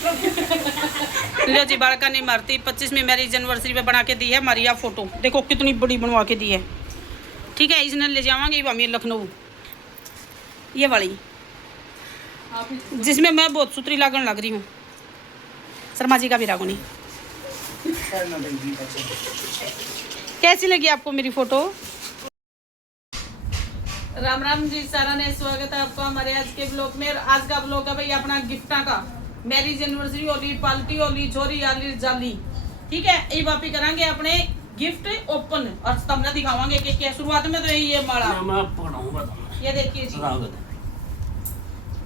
लो जी, बालका नहीं मारती। 25वीं मैरिज एनिवर्सरी पे बना के दी है मारिया फोटो। देखो कितनी बड़ी बनवा के दी है। ठीक है, इसने ले जावांगे अमीर लखनऊ, ये वाली जिसमें मैं बहुत सुतरी लागन लग रही हूँ। शर्मा जी का भी रागुनी। कैसी लगी आपको मेरी फोटो? राम राम जी, सारा ने स्वागत है आपका हमारे आज के ब्लॉग में। आज का ब्लॉग है भाई अपना गिफ्टा का। Marriage anniversary Holi, party Holi, छोरी आली जाली। ठीक है, ये वापी करांगे अपने गिफ्ट ओपन और तमने दिखावांगे कि क्या। शुरुआत में तो ये माला, ये देखिए जी,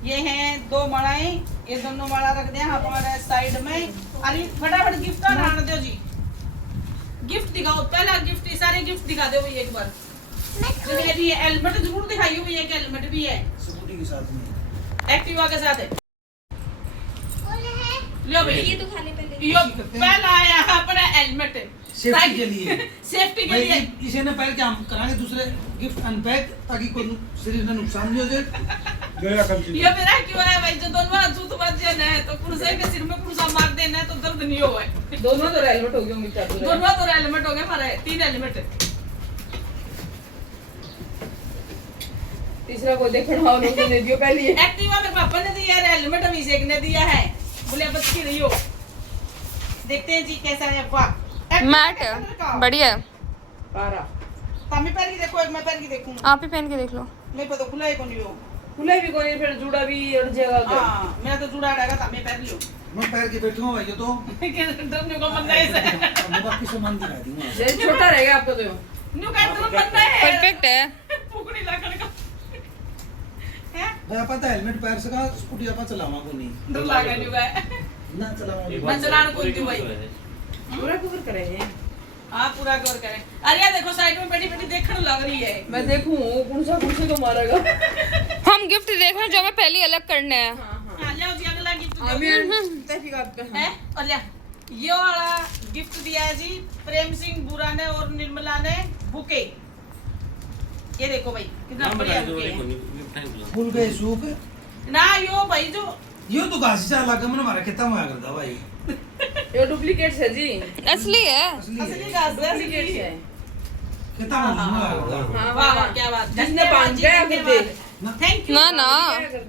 ये हैं 2 मालाएं। ये दोनों माला रख दें हमारे साइड में। अरे फटाफट गिफ्ट आना दो जी। गिफ्ट दिखाओ, पहला गिफ्ट। सारे गिफ्ट दिखा दो भाई एक बार। ये भी है, हेलमेट जरूर दिखाइयो भैया, एक हेलमेट भी है स्कूटी के साथ में, एक्टिवा के साथ है। लो भाई, ये तो खाने पहले यो पहला आया अपना हेलमेट सेफ्टी के लिए। सेफ्टी के लिए इसे ना पहले क्या हम कराएंगे दूसरे गिफ्ट अनपैक, ताकि कोई शरीर में नुकसान नहीं हो जाए। ये मेरा क्यों है भाई, जो दोनों हाथ जूत बच जाना है तो पुरुषे के सिर में पुरुषा मार देना है तो दर्द नहीं होगा। दोनों तो हेलमेट हो गए होंगे, दोनों तो हेलमेट हो गए हमारे, 3 हेलमेट। तीसरा को देखना उन्होंने दे दियो पहले। एक्टिवा मेरे पापा ने दिया है, हेलमेट अभिषेक ने दिया है। बोले बच्ची रही हो। देखते हैं जी कैसा है। वाह, मैट बढ़िया है। पारा तामी पहन के देखो, एक मैं पहन के देखूं। आप ही पहन के देख लो। नहीं पता खुला है कौन हो, खुला भी कोई, फिर जुड़ा भी अड़ जाएगा। हां मैं तो जुड़ा रहेगा, तामी पहन लियो। मैं पैर के बैठूंगा भाई, ये तो डरने को मन नहीं है। मैं बाकी सामान दिखा दूंगा, ये छोटा रहेगा आपका तो। न्यू कैंटर बनना है, परफेक्ट है। पुकड़ी लागण का मैं पता हेलमेट पैर से का स्कूटी आपा चलावा को नहीं डर लागे न्यू का ना चलावा मैं चलान को दी भाई। पूरा कवर करे हैं। हां पूरा कवर करे। अरे देखो साइड में बैठी बैठी देखने लग रही है। मैं देखूं कौन सा तो मारेगा। हम गिफ्ट देख रहे हैं जो हमें पहले अलग करने हैं। हां ले जी, अगला गिफ्ट अभी है। और ले ये वाला गिफ्ट दिया है जी प्रेम सिंह बुरा ने और निर्मला ने बुके। ये देखो भाई कितना बढ़िया बुके है। फूल गए सूख ना यो भाई, जो तो घास चला के मन हमारा खेता में आ करता भाई। ये डुप्लीकेट है जी, असली है। असली घास है, डुप्लीकेट है खेता में आ करता। हां वाह वाह क्या बात, जिसने बांध गया फिर दे। थैंक यू ना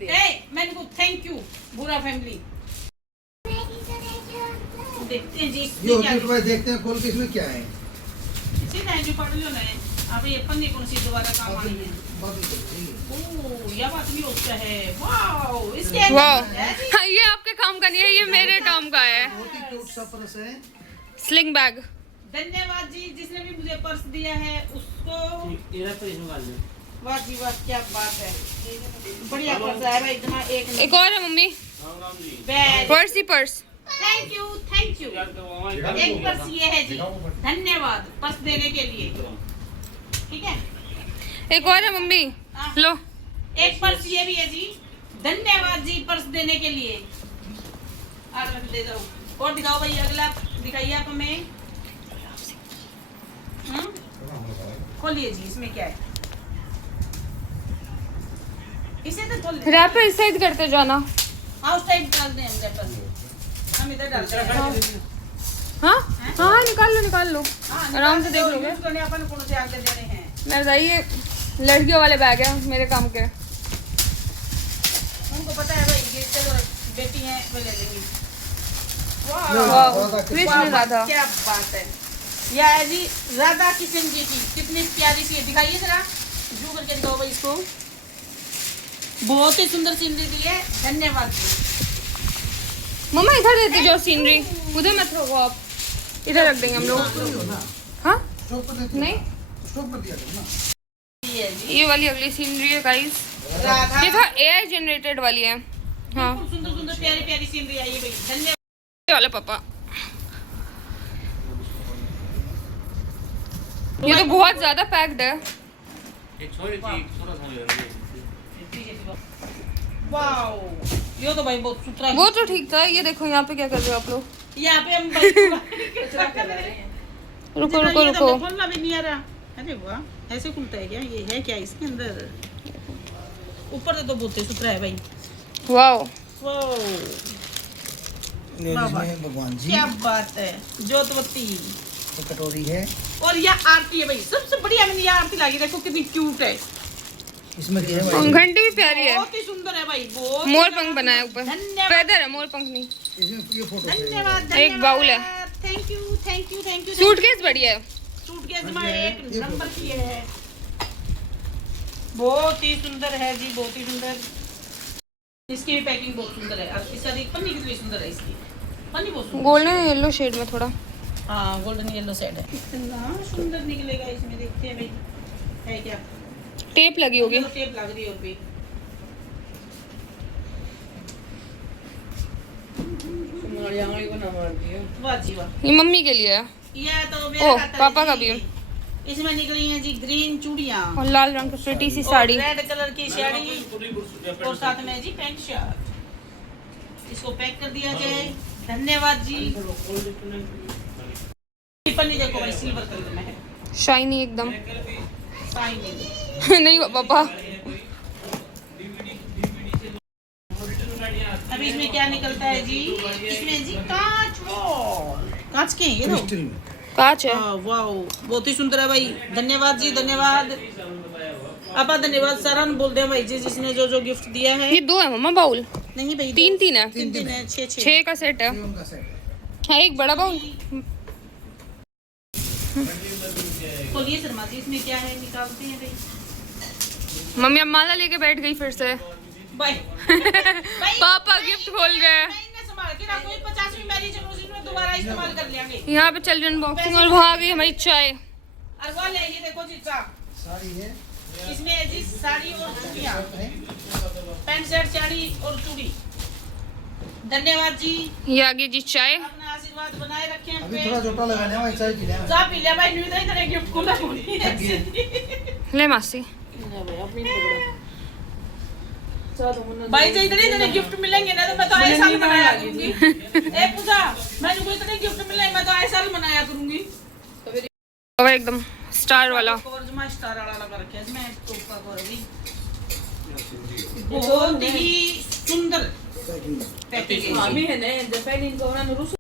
ए मैंने को थैंक यू बुरा फैमिली। देखते हैं जी ये गिफ्ट भाई, देखते हैं खोल के इसमें क्या है। सीधा है जो पढ़ लो ना। अब ये पन्नी कौन सी दोबारा काम आनी है। ओह ये बात भी होता है। वाओ इसके वाह, ये आपके काम का नहीं है, ये मेरे काम का है। बहुत ही क्यूट सा पर्स है, स्लिंग बैग। धन्यवाद जी, जिसने भी मुझे पर्स दिया है उसको। वाह जी वाह क्या बात है, बढ़िया पर्स है भाई, इतना एक और है mummy, purse he purse. Thank you एक पर्स ये है जी, धन्यवाद पर्स देने के लिए। ठीक है, एक और है मम्मी, लो एक पर्स ये भी है जी, धन्यवाद जी पर्स देने के लिए। ले जाओ और दिखाओ भाई, अगला दिखाइए आप हमें। खोलिए जी, इसमें क्या है, इसे तो खोल रैपर इस साइड करते जाना। हाँ उस टाइप डाल दें हम रैपर, हम इधर डालते हैं। हाँ हाँ निकाल लो आराम से देख लोगे। अपन कौन से आगे देने हैं मेरा ये लड़कियों वाले बैग है मेरे काम के। उनको पता है भाई ये चलो बेटी है वो ले लेंगी। राधा क्या बात है, यह है जी राधा किशन जी की, कितनी प्यारी सी है, दिखाइए जरा जू करके दिखाओ भाई इसको। बहुत ही सुंदर सीनरी दी है, धन्यवाद जी। मम्मा इधर देती जाओ सीनरी, उधर मत रखो आप, इधर रख देंगे हम लोग। हाँ नहीं ये वाली अगली सीनरी है गाइस, ये था एआई जनरेटेड वाली है। हाँ सुंदर सुंदर प्यारी प्यारी सीनरी आई है भाई, धन्यवाद वाला पापा। ये तो बहुत ज्यादा पैक्ड है। वाओ ये तो भाई बहुत सुथरा। वो तो ठीक था, ये देखो यहाँ पे क्या कर रहे हो आप लोग। यहाँ पे हम रुको रुको रुको, खोलना भी नहीं आ रहा। अरे वाह ऐसे खुलता है क्या, ये है क्या इसके अंदर, ऊपर से तो बहुत सुथरा है भाई। वाओ वाओ इसमें भगवान जी, क्या बात है, जोतवती। ये कटोरी है, और यह आरती है भाई, सबसे बढ़िया मैंने ये आरती लगी, देखो कितनी क्यूट है। इसमें क्या है भाई? घंटी भी प्यारी है, बहुत ही सुंदर है भाई, बहुत मोर पंख बनाया ऊपर, धन्यवाद। फेदर है, मोर पंख नहीं। इसमें ये फोटो है। धन्यवाद एक बाउल है। Thank you thank you thank you. Suitcase बढ़िया है। सूटकेस में एक नंबर की है, बहुत ही सुंदर है जी, बहुत ही सुंदर। इसकी भी पैकिंग बहुत सुंदर है, और इसका देख पन्नी कितनी सुंदर है, इसकी पन्नी बहुत सुंदर। गोल्डन येलो शेड में थोड़ा। हाँ गोल्डन येलो सेट है, कितना सुंदर निकलेगा इसमें, देखते हैं भाई है क्या। टेप लगी होगी। तो टेप लग रही है भी। वाह जी वाह, ये मम्मी के लिए है ये तो ओह, मेरा खाता है पापा का जी। भी है। इसमें निकली हैं जी ग्रीन चूड़ियाँ और लाल रंग की प्रिटी सी और साड़ी। रेड कलर की साड़ी और साथ में जी पैंट शर्ट। इसको पैक कर दिया जाए, धन्यवाद जी। ये पन्नी देखो भाई, सिल्वर कलर में है, शाइनी एकदम। शाइनिंग। नहीं पापा, अभी इसमें क्या निकलता है जी, इसमें जी कांच, वो कांच के हैं ये क्रिस्टल तो। में। कांच है। वाह बहुत ही सुंदर है भाई, धन्यवाद जी धन्यवाद। आप धन्यवाद सरान बोल दे भाई जी, जिसने जो जो गिफ्ट दिया है। ये दो है मम्मा बाउल, नहीं भाई, तीन तीन है, तीन है, छः छः। 6 का सेट है। ये उनका सेट है। हाँ, एक बड़ा बाउल। खोलिए शर्मा जी, इसमें क्या है, निकालते हैं भाई। मम्मी अब माला लेके बैठ गई फिर से। बाय। पापा गिफ्ट खोल रहे हैं। संभाल के रखो, 50वीं मैरिज एनिवर्सरी में दोबारा इस्तेमाल कर लेंगे। यहाँ पे चल रही अनबॉक्सिंग और वहाँ आ गई हमारी चाय। और वो ले, ये देखो जी चा, साड़ी है, इसमें है जी साड़ी और चूड़ियाँ, पैंट शर्ट साड़ी और चूड़ी। धन्यवाद जी, ये आ गई जी चाय। अपना आशीर्वाद बनाए रखें हम अभी पे। थोड़ा जोटा लगाने वाला चाय पी लेना। जा पी लिया भाई, न्यू इधर गिफ्ट खुला होनी है। ले मासी। भाई जो इतने गिफ्ट मिलेंगे ना, तो मैं तो आए साल मनाया करूंगी। ए पूजा, मैं को इतने गिफ्ट मिले, मैं तो आए साल मनाया करूंगी। और एकदम स्टार वाला। कवर जो मैं स्टार वाला लगा रखे है, इसमें टोप का कवर भी बहुत ही सुंदर पैकेज है। आम्ही है ने जपानी कोना रुस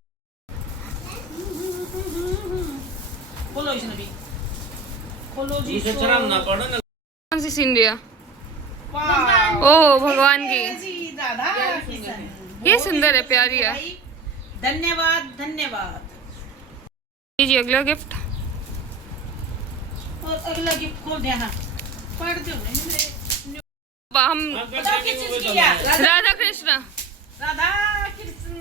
बोलो इसने भी, खोलो जी। कौन सी सीनरी है? वाह ओह भगवान की। जी दादा किशन। ये सुंदर है, प्यारी है। भाई, धन्यवाद धन्यवाद। ये जी अगला गिफ्ट। और अगला गिफ्ट खोल दिया। हाँ पढ़ दो हम बताओ किस चीज की है? राधा कृष्ण। राधा कृष्ण।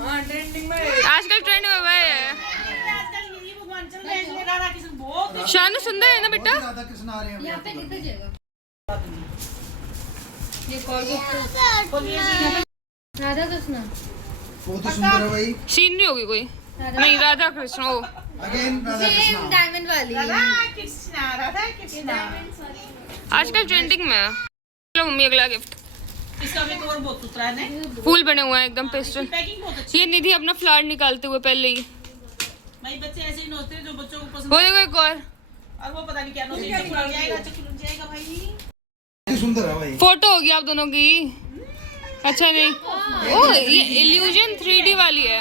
हां ट्रेंडिंग में आजकल ट्रेंड में वही है। आजकल ये भगवान चल रहे हैं, राधा कृष्ण बहुत ही शानू सुंदर है ना बेटा? राधा कृष्ण आ रहे हैं यहाँ पे कितने ये कॉल खोलिए जी। राधा कृष्ण बहुत ही सुंदर है भाई। सीनरी होगी कोई? नहीं, राधा कृष्ण। ओ again Radha same Krishna. Diamond वाली राधा कृष्ण राधा कृष्ण। आजकल ट्रेंडिंग में है। चलो मम्मी अगला गिफ्ट। इसका भी कवर बहुत सुथरा है ना, फूल बने हुए हैं एकदम पेस्टल। पैकिंग बहुत अच्छी। ये निधि अपना फ्लावर निकालते हुए पहले ही। भाई बच्चे ऐसे ही नोचते हैं जो बच्चों को पसंद वो है, देखो एक और। और वो पता नहीं क्या नोचते हैं। चक्कर लग जाएगा, चक्कर लग जाएगा भाई। बहुत ही सुंदर है भाई। फोटो होगी आप दोनों की। अच्छा नहीं, ओ ये इल्यूजन 3D वाली है।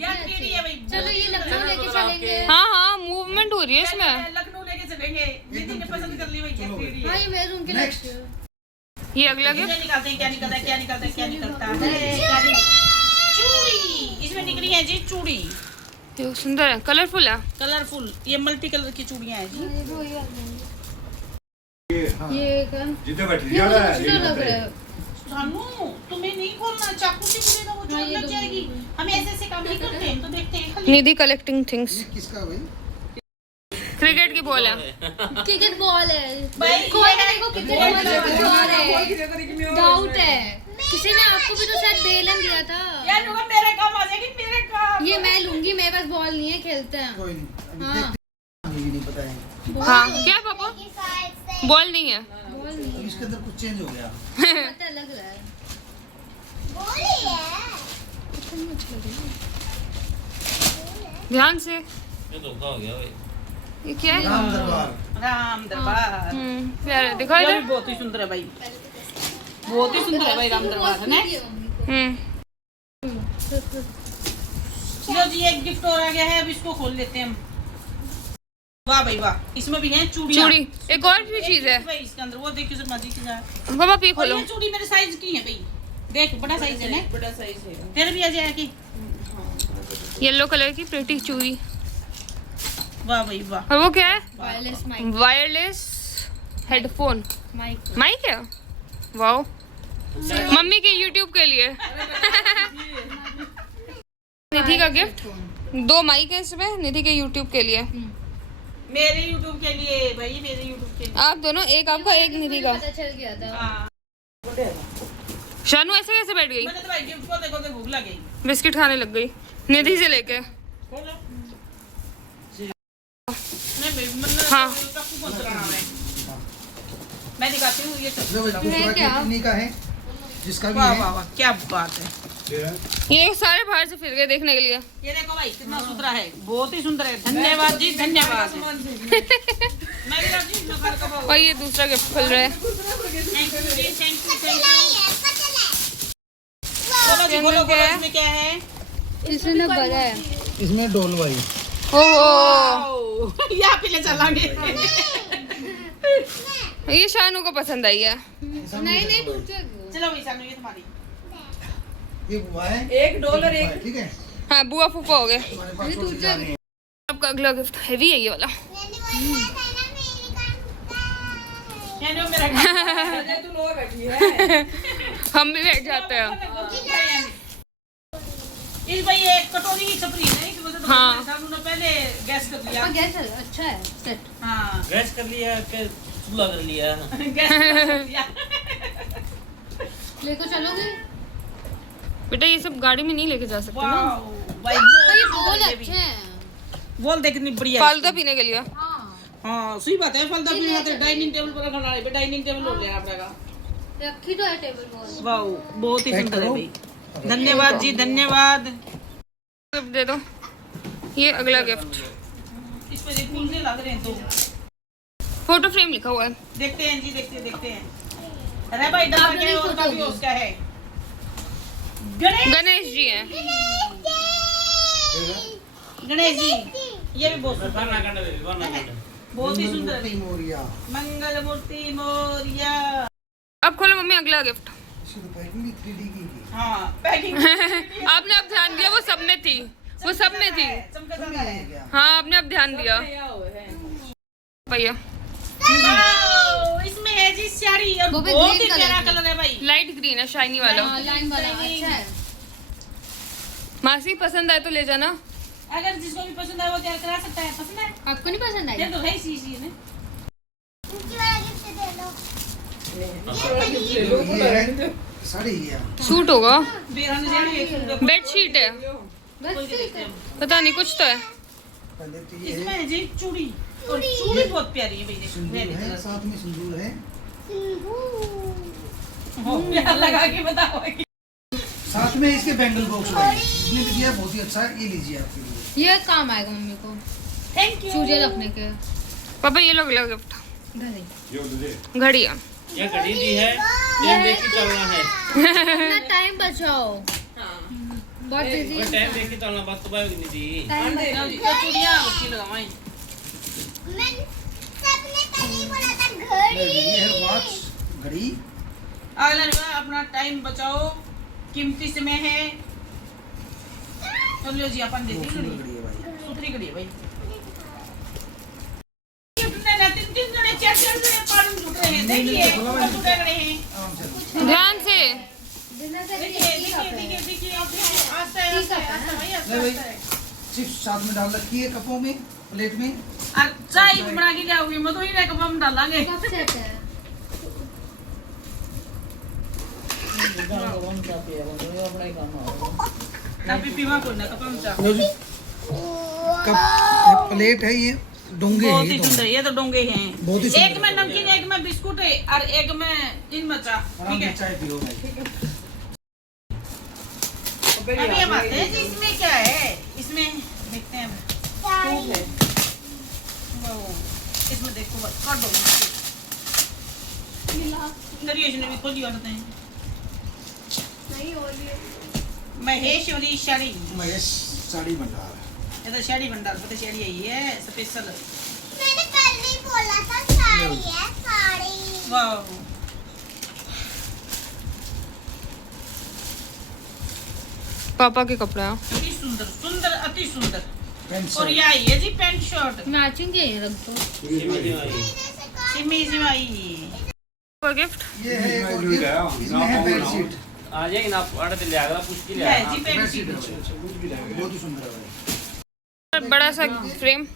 यार टेडी है भाई। चलो ये लखनऊ लेके चलेंगे। हाँ हाँ, मूवमेंट हो रही है इसमें। लखनऊ लेके चलेंगे, दीदी ने पसंद कर ली भाई, ये टेडी हाँ है। ये मैं रूम के Next. लिए ये अगला क्या गिफ्ट। निकालते हैं, क्या निकलता है, क्या निकलता है, क्या निकलता है? चूड़ी, इसमें निकली है जी चूड़ी, ये सुंदर है, कलरफुल है। कलरफुल। ये मल्टी कलर की चूड़ियां हैं जी। ये कौन जितने बैठी ये है मुझे लग रहा है। सानू तुम्हें नहीं खोलना, चाकू से खोलेगा वो चोट लग जाएगी। हम ऐसे ऐसे काम नहीं करते, हम तो देखते हैं खाली। निधि कलेक्टिंग थिंग्स। ये किसका भाई? क्रिकेट की बॉल है। क्रिकेट बॉल है भाई, कोई ये ना देखो क्रिकेट बॉल है। डाउट है, किसी ने आपको भी तो शायद बेलन दिया था। यार रुको, मेरे काम आ जाएगी, मेरे काम। ये मैं लूंगी, मेरे पास बॉल नहीं है, खेलते हैं। कोई नहीं, अभी हाँ। देखते हैं, मुझे नहीं पता है। हाँ क्या पापा? बॉल नहीं है। बॉल नहीं अब इसके अंदर कुछ चेंज हो गया। पता लग रहा है। ध्यान से। ये धोखा हो गया भाई। ये क्या है? राम दरबार। राम दरबार। प्यारा दिखा ये इधर। भी बहुत ही सुंदर है भाई, बहुत ही सुंदर है भाई, राम दरबार है ना। लो जी एक गिफ्ट और आ गया है, अब इसको खोल लेते हैं हम। वाह भाई वाह, इसमें भी है चूड़ियां। चूड़ी एक और भी चीज है भाई इसके अंदर वो देखियो सर माजी की जा। पापा पी और खोलो ये चूड़ी मेरे साइज की है भाई, देख बड़ा साइज है ना, बड़ा साइज है। फिर भी आ जाएगा कि येलो कलर की प्रेटी चूड़ी। वाह भाई वाह। और वो क्या है? Wireless mic wireless headphone mic mic है। वाओ, मम्मी के YouTube के लिए। निधि का गिफ्ट, 2 माइक है इसमें निधि के YouTube के लिए। मेरे YouTube के लिए भाई, मेरे YouTube के लिए। आप दोनों, एक आपका एक निधि का। पता चल गया था। हाँ शानू ऐसे कैसे बैठ गई? मैंने तो भाई गिफ्ट को देखो तो भूख लग गई। बिस्किट खाने लग गई निधि से लेके। नहीं भाई मैंने हाँ। कप्पू कौन चलाना है, मैं दिखाती हूँ ये सब। लो भाई, दूसरा क्या? कितनी का है जिसका भी वाह है। वाह वाह क्या बात है। ये सारे बाहर से फिर गए देखने के लिए। ये देखो भाई कितना सुथरा है, बहुत ही सुंदर है। धन्यवाद जी धन्यवाद। मैं भी राजी हूँ, मैं कब और ये दूसरा गिफ्ट खुल रहा है। थैंक यू जी, थैंक यू थैंक यू। बोलो जी बोलो बोलो, इसमें क्या है? इसमें ना बड़ा है। इसमें डोल भाई। ओहो, यहाँ पे ले चलांगे। ये शानू को पसंद आई है। नहीं नहीं टूट चलो भाई सानू ये तुम्हारी। ये हुआ है $1 एक। ठीक है, हाँ बुआ फूफा हो गए। हमारे पास छोटी जाने हैं। आपका अगला गिफ्ट हैवी है ये वाला। ये लो मेरा गिफ्ट। अरे तू लोग बैठी है। हम भी बैठ जाते हैं। इस भाई ये कटोरी की छपरी है, इस वजह से तो हाँ। सानू ने पहले गैस कर लिया। गैस अच्छा है सेट। हाँ गैस कर लिया के चूल्हा कर लिया। गैस कर लिया। लेको चलोगे? बेटा ये सब गाड़ी में नहीं लेके जा सकते ना। वाह भाई ये बोल बोल अच्छे हैं। बोल देख कितनी बढ़िया है। फालूदा पीने के लिए। हाँ हाँ सही बात है, फल दबी है तो डाइनिंग टेबल पर रखना है, डाइनिंग टेबल हो लेना पड़ेगा। रखी तो है टेबल पर। वाह बहुत ही पैक सुंदर है करो। भाई, धन्यवाद जी धन्यवाद। गिफ्ट दे दो। ये अगला गिफ्ट, इस पे फूल से लग रहे हैं तो फोटो फ्रेम लिखा हुआ है। देखते हैं जी, देखते हैं। अरे भाई डबल क्या है और का भी उसका है। गणेश गणेश जी हैं। गणेश जी ये भी बहुत सुंदर वरना है, काटा बेबी, वरना काटा। बहुत ही सुंदर है भाई। मोरिया। मंगल मूर्ति मोरिया। अब खोलो मम्मी अगला गिफ्ट। इसकी तो पैकिंग भी 3D की थी। हाँ पैकिंग आपने अब ध्यान दिया, वो सब में थी, वो सब में थी। चमकदार है। क्या? हाँ आपने अब ध्यान दिया भैया। वाओ, इसमें है जी साड़ी और वो भी बहुत green ही कलर प्यारा की। कलर है भाई। लाइट ग्रीन है, शाइनी वाला। हाँ लाइन वाला अच्छा है। मासी पसंद आए तो ले जाना। अगर जिसको भी पसंद है वो तैयार करा सकता है। पसंद है आपको नहीं पसंद ये आई? तो है सी में। ये है साड़ी है। सूट होगा, बेरहन साड़ी एक सूट बेडशीट है, बस ठीक है। पता नहीं कुछ तो है। पहले तो ये इसमें है है जी चूड़ी, और चूड़ी बहुत प्यारी है भाई, देखो सिंदूर रेड है, कलर साथ में सिंदूर है। प्यार लगा के बताओ। साथ में इसके बैंगल बॉक्स है, इसने भी दिया बहुत ही अच्छा है। ये लीजिए आपके लिए। ये काम आएगा मम्मी को थैंक यू। चूड़ियाँ रखने के। पापा ये लो अगला गिफ्ट, घड़ी घड़ी है। ये घड़ी दी है, टाइम देख के चलना है। अपना टाइम बचाओ। बहुत बिजी वो टाइम देख के चलना, बस तो नहीं दी। टाइम बचाओ। ये चूड़ियां अच्छी लगावाएं। ये है वॉच घड़ी। अगला निभा अपना टाइम बचाओ, कीमती समय है। तो लो जी अपन देती बहुत घड़ी, सुंदर घड़ी है भाई। सुथरी घड़ी है भाई। ना तीन जने चार जने पालन जुट रहे हैं, देखिए ऊपर जुट रहे हैं। आराम से। ध्यान से। डिनर से देखिए आप आस्ते आस्ते भाई आस्ते ले भाई, आस्ते। चिप्स साथ में डाल रखी है कपों में, प्लेट में। और चाय बना के जाओगी, मैं तो ही ना कप में डालांगे। कब सेट है? अभी पीवा कोई ना कप में चाय। लो जी, कप प्लेट है ये, डोंगे है बहुत ये ही दोनों। सुंदर, ये तो डोंगे हैं। बहुत ही सुंदर एक में नमकीन, एक में बिस्कुट है और एक में इनमें चा। आराम ठीक से है चाय पियो भाई। अभी हम आते हैं जी, इसमें क्या है, इसमें देखते हैं। वाओ, इसमें देखो बस कर दो। करिए, इसने भी खोली औरतें। महेश्वरी साड़ी, महेश साड़ी भंडार। ये तो साड़ी भंडार पता साड़ी आई है स्पेशल। मैंने कल भी बोला था साड़ी है साड़ी। वाह पापा के कपड़े हैं। अति सुंदर सुंदर अति सुंदर। पैंट और शर्ट। ये आई है जी पैंट शर्ट मैचिंग है ये रख दो। सिमी सिमाई। और गिफ्ट ये है एक और gift, इसमें है बेडशीट। आ जाएगी ना पढ़ते ले आगरा पूछ के ले है आना। जी पैंट बेडशीट शीट। है, बहुत ही सुंदर है भाई। बड़ा सा फ्रेम।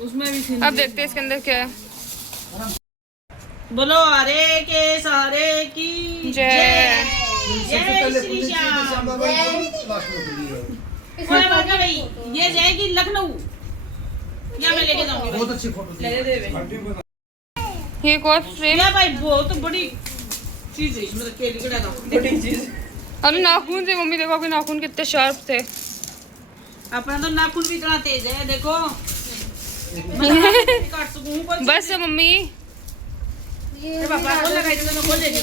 उसमें भी थी अब देखते हैं इसके अंदर क्या है। बोलो हरे के सारे की जय। सबसे जय पहले श्री पुलिस श्याम। के श्याम बाबा को लास्ट में दी है। कोई बात नहीं भाई, ये जाएगी लखनऊ। या मैं लेके जाऊंगी बहुत भाई। अच्छी फोटो दी ले है। दे ये एक और फ्रेम। या भाई बहुत बड़ी चीज है इसमें तो केली कड़ा का। बड़ी चीज। अब नाखून से मम्मी देखो कि नाखून कितने शार्प थे। अपना तो नाखून भी इतना तेज है देखो। काट सकूं कोई बस मम्मी चीज़। पापा को लगाई तो मैं खोल देगी।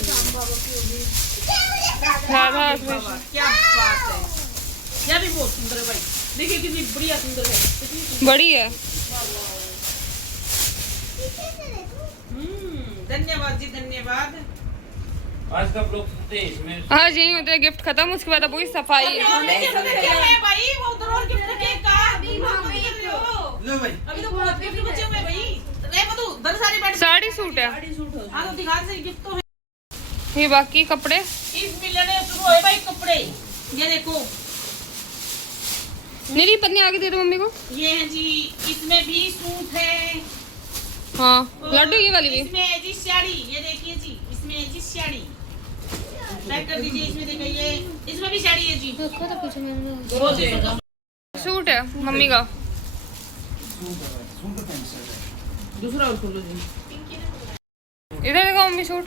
राधा बाबा क्या बात है। यह भी बहुत सुंदर है भाई, देखिए कितनी बढ़िया सुंदर है। कितनी सुंदर। बड़ी है। धन्यवाद जी धन्यवाद। आज का ब्लॉग सुनते हैं इसमें। आज यही होता है गिफ्ट खत्म। उसके बाद अब वही सफाई। और गिफ्ट क्या है भाई, वो उधर और गिफ्ट केक का अभी लो भाई। तो बहुत गिफ्ट बचे हुए हैं भाई। रे मधु दर सारी बैठ साड़ी सूट है। हाँ तो दिखा से गिफ्ट तो है। ये बाकी कपड़े। इस मिलने शुरू हुए भाई कपड़े। ये देखो मेरी पत्नी आगे दे दो मम्मी को। ये है जी, इसमें भी सूट है। हाँ लड्डू ये वाली भी। इसमें है जी साड़ी, ये देखिए जी इसमें है जी साड़ी। पैक कर दीजिए इसमें देखिए ये इसमें भी साड़ी है जी। रखो तो कुछ मैंने बहुत देखो। सूट है मम्मी का। सुंदर पैंट शर्ट है। दूसरा और खोलो जी। इधर देखो मम्मी सूट।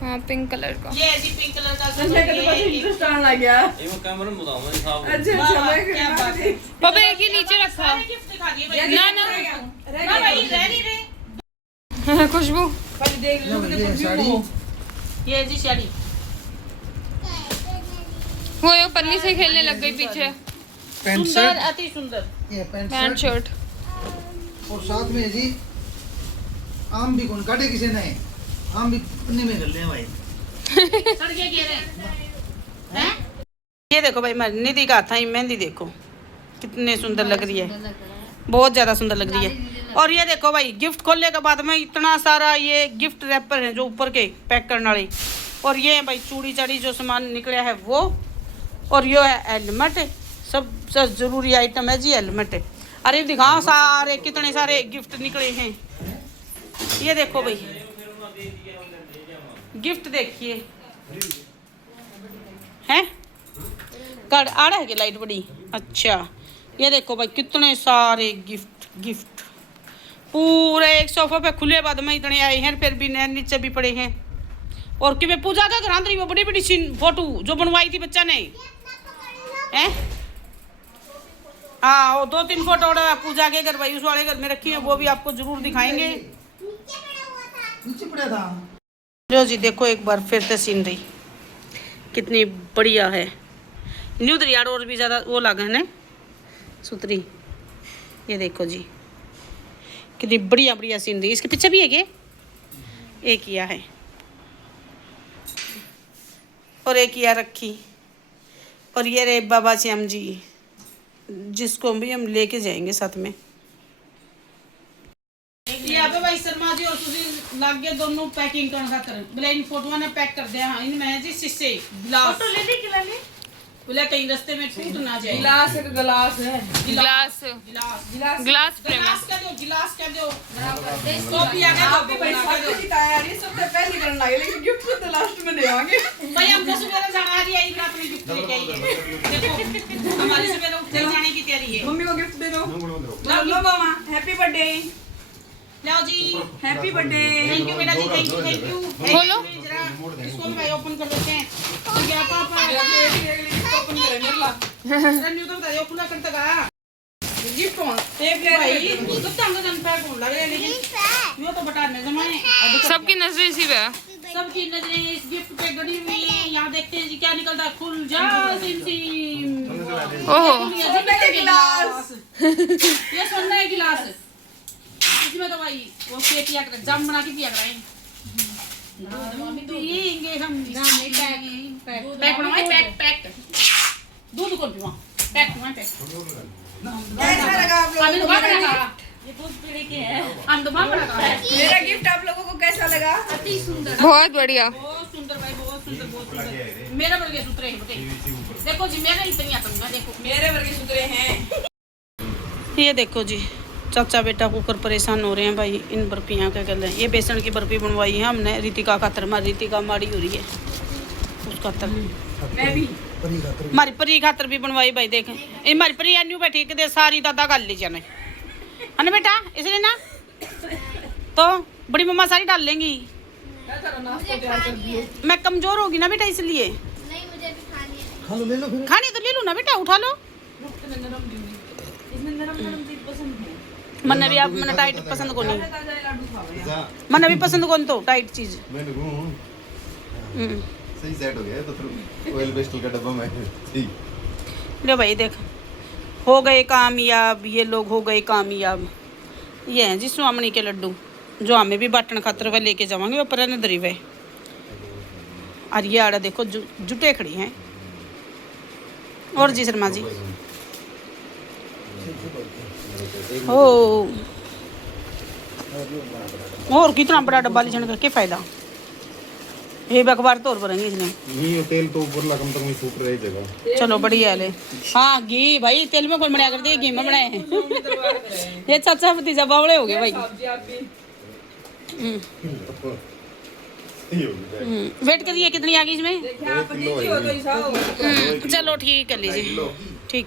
हाँ पिंक कलर का। ये है जी पिंक कलर का सूट। अच्छा तो बस इंटरेस्ट आने लग गया। ये मैं कैमरा में बताऊंगा मैं साहब। अच्छा वाह, अच्छा वाह, मैं क्या बात है। पापा एक ही नीचे रखा। सारे गिफ्ट दिखा दिए भाई। ना ना ना भाई रह नहीं रहे। खुशबू। पहले देख लो लो मुझे ये कुछ भी साड़ी। हो। ये है जी साड़ी। वो ये पन्नी से खेलने लग गई पीछे। पैंट सुंदर शर्ट। अति सुंदर। ये पैंट पैंट शर्ट। शर्ट। और साथ में जी आम भी कौन काटे किसी ने। आम भी पन्नी में कर ले भाई। सड़के गिरे हैं। ये देखो भाई मैं निधि का था मेहंदी देखो कितने सुंदर लग रही है। बहुत ज्यादा सुंदर लग रही है। और ये देखो भाई गिफ्ट खोलने के बाद में इतना सारा ये गिफ्ट रैपर है जो ऊपर के पैक करने वाले। और ये भाई चूड़ी चाड़ी जो सामान निकला है वो। और ये है हेलमेट। सबसे जरूरी आइटम है जी हेलमेट। अरे दिखाओ सारे कितने सारे गिफ्ट निकले हैं। ये देखो भाई गिफ्ट देखिए हैं। कार्ड आ रहा है कि लाइट बड़ी। अच्छा ये देखो भाई कितने सारे गिफ्ट गिफ्ट पूरे एक सोफा पे खुले बाद में इतने आए हैं। फिर भी नीचे भी पड़े हैं। और कि मैं पूजा का घर वो बड़ी बड़ी सीन फोटो जो बनवाई थी बच्चा ने हैं। हाँ वो 2-3 फोटो पूजा के घर भाई उस वाले घर में रखी है। वो भी आपको जरूर दिखाएंगे। नीचे पड़ा था। लो जी देखो एक बार फिर से सीनरी कितनी बढ़िया है। न्यू दरियाड़ और भी ज़्यादा वो लगा है ना सुतरी। ये देखो जी कितनी बढ़िया बढ़िया सीनरी। इसके पीछे भी है क्या? एक किया है और एक किया रखी। और ये रे बाबा श्याम जी जिसको भी हम लेके जाएंगे साथ में। यहाँ पे भाई शर्मा जी और सुशील लाग गए दोनों पैकिंग करने का कर बोले इन फोटो ने पैक कर दिया। हाँ इनमें है जी शीशे गिलास। फोटो ले ली खिला ले बोले कहीं रास्ते में टूट ना जाए। गिलास एक गिलास है। ग्लास गिलास गिलास ग्लास फ्रेम है। गिलास क्या दो गिलास क्या दो कॉपी आ गया आपकी भाई शादी की तैयारी सबसे पहले करने लगे लेकिन गिफ्ट तो लास्ट में देवांगे। भाई हम 10 बजे जाना है आई रात में गिफ्ट लेके आई है। देखो हमारी सुबह उठ जाने की तैयारी है। मम्मी को गिफ्ट दे दो। लो मामा हैप्पी बर्थडे। लाओ जी हैप्पी बर्थडे। थैंक यू बेटा जी थैंक यू थैंक यू। खोलो। इसको भी भाई ओपन कर लेते हैं। और क्या पापा ओपन करे मेरे ला। रन्यू तो बता दे ओपन करता का गिफ्ट कौन टेप ले भाई तो तंग जन पैक हो लग रहा है लेकिन यो तो बता नहीं जमाने सबकी नजर इसी पे है। सबकी नजरें इस गिफ्ट पे गड़ी हुई हैं। यहाँ देखते हैं जी क्या निकलता है। खुल जा सिम सिम। ओहो सोने के गिलास। ये सोने का गिलास। इसमें तो भाई वो पिया कर जाम बना के पिया कराएं। पिएंगे हम। पैक बनवाए पैक। दूध कौन पीवा? पैक बनवाए पैक। कैसा लगा आप लोगों हमें तो को बड़ा मेरा लगा। गिफ्ट? ये दूध पीने के हैं। हम तो बड़ा लगा है। मेरा गिफ्ट आप लोगों को कैसा लगा? अति सुंदर। बहुत बढ़िया बहुत सुंदर भाई बहुत सुंदर बहुत सुंदर। मेरा वर्गे सूत्रे हैं बेटे। देखो जी मेरा इतनी आता देखो। मेरे वर्गे सुतरे हैं। ये देखो जी चाचा बेटा कुकर परेशान हो रहे हैं भाई इन बर्फियाँ क्या कर रहे हैं। ये बेसन की बर्फी बनवाई है हमने रितिका खातर। हमारी रितिका माड़ी हो रही है उसका खातर। मैं भी हमारी परी खातर भी बनवाई भाई देख। ये हमारी परी एन्यू बैठी कि सारी दादा गल ली जाने है ना बेटा। इसलिए ना तो बड़ी मम्मा सारी डाल लेंगी। मैं कमजोर होगी ना बेटा इसलिए। नहीं मुझे भी खानी है। खा लो ले लो फिर। खानी तो ले लो ना बेटा उठा लो। मन्ने भी आप मन्ने टाइट पसंद को नहीं। मन्ने भी पसंद कौन तो टाइट चीज। सही सेट हो गया है तो फिर ऑयल पेस्टल का डब्बा में ठीक। ले भाई देख हो गए कामयाब। ये लोग हो गए कामयाब। ये हैं जी स्वामणी के लड्डू जो हमें भी बाटन खातर वह लेके जावांगे वो पर नदरी वे। और ये आड़ा देखो जुटे खड़ी हैं। और जी शर्मा जी ओ और कितना बड़ा डब्बा ले जाने का क्या फायदा। ये अखबार तो और भरेंगे इसने। नहीं तेल तो ऊपर ला कम तक में सूख रही जगह। चलो बढ़िया है ले। हाँ घी भाई तेल में कौन बनाया करते हैं। घी में बनाए हैं। ये चाचा भतीजा बावड़े हो गए भाई। वेट करिए कितनी आ गई इसमें। चलो ठीक कर लीजिए ठीक।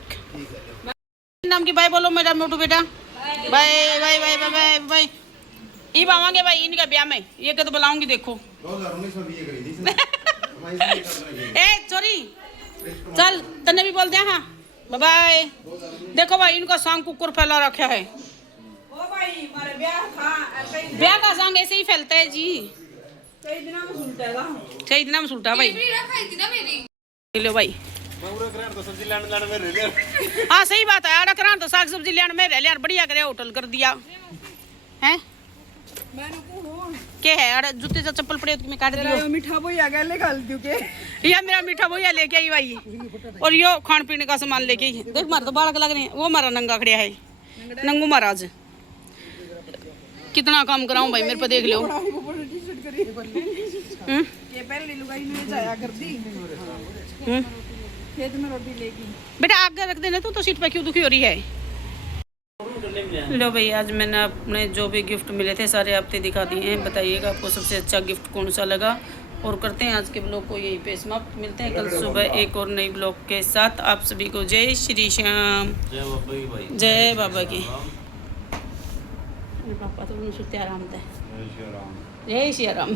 नाम की बाय बोलो मेरा मोटू बेटा। Bye bye bye bye bye bye. ये आवांगे भाई इनका ब्याह में। ये कद बुलाऊंगी देखो। 2019 में ये करी थी ए चोरी चल तन्ने भी बोल दे। हाँ बाय बाय। देखो भाई इनका सांग कुकुर फैला रखा है। ओ भाई हमारे ब्याह था ब्याह का सांग ऐसे ही फैलता है जी। कई दिनों में सुलटेगा। कई दिन में सुलटा भाई। खाई थी ना मेरी लो भाई तो सब्जी लाने में रह गया। हाँ सही बात है। आड़ा करान तो साग सब्जी लेने में रह लिया बढ़िया करे होटल कर दिया है। क्या है अरे जूते से चप्पल पड़े तो मैं काट दियो। मीठा बोई आ गया ले गाल दियो के। ये मेरा मीठा भैया लेके आई भाई। और यो खान पीने का सामान लेके आई। देख मार तो बालक लग रहे हैं। वो हमारा नंगा खड़िया है नंगू महाराज। कितना काम कराऊं भाई मेरे पे देख लो। ये पहले लुगाई ने जाया कर दी। खेत में रोटी लेगी। बेटा आगे रख देना तो सीट पे क्यों दुखी हो रही है। लो भाई आज मैंने अपने जो भी गिफ्ट मिले थे सारे आपने दिखा दिए हैं। बताइएगा आपको सबसे अच्छा गिफ्ट कौन सा लगा। और करते हैं आज के ब्लॉग को यहीं पे समाप्त। मिलते हैं कल सुबह एक और नई ब्लॉग के साथ। आप सभी को जय श्री श्याम। जय बाबा की। पापा तो सुत्या आराम था। जय श्री राम।